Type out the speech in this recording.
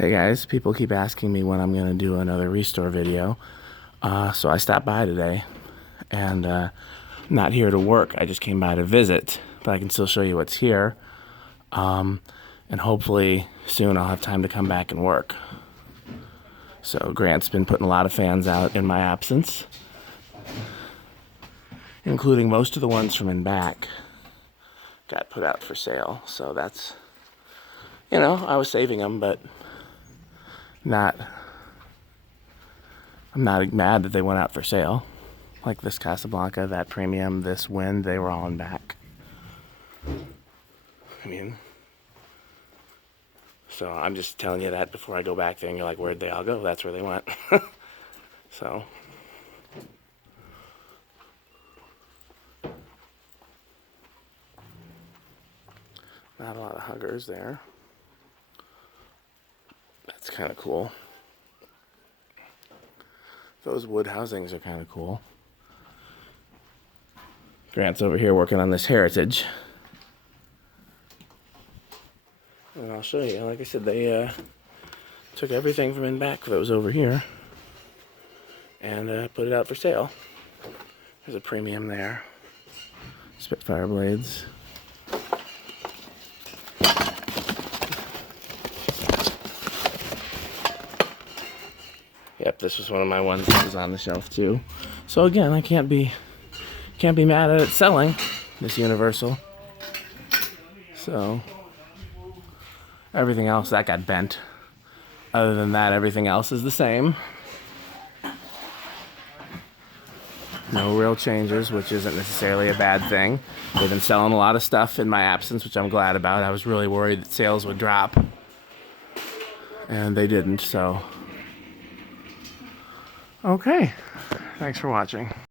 Hey guys, people keep asking me when I'm going to do another restore video. So I stopped by today, and I'm not here to work. I just came by to visit, but I can still show you what's here. And hopefully soon I'll have time to come back and work. So Grant's been putting a lot of fans out in my absence, including most of the ones from in back got put out for sale. So that's, you know, I was saving them, but I'm not mad that they went out for sale. Like this Casablanca, that premium, this wind, they were all in back. I mean, so I'm just telling you that before I go back there and you're like, where'd they all go? That's where they went. So. Not a lot of huggers there. That's kind of cool. Those wood housings are kind of cool. Grant's over here working on this heritage. And I'll show you. Like I said, they took everything from in back that was over here and put it out for sale. There's a premium there. Spitfire blades. Yep, this was one of my ones that was on the shelf too. So again, I can't be mad at it selling, this Universal. So everything else that got bent. Other than that, everything else is the same. No real changes, which isn't necessarily a bad thing. They've been selling a lot of stuff in my absence, which I'm glad about. I was really worried that sales would drop, and they didn't, so. Okay, thanks for watching.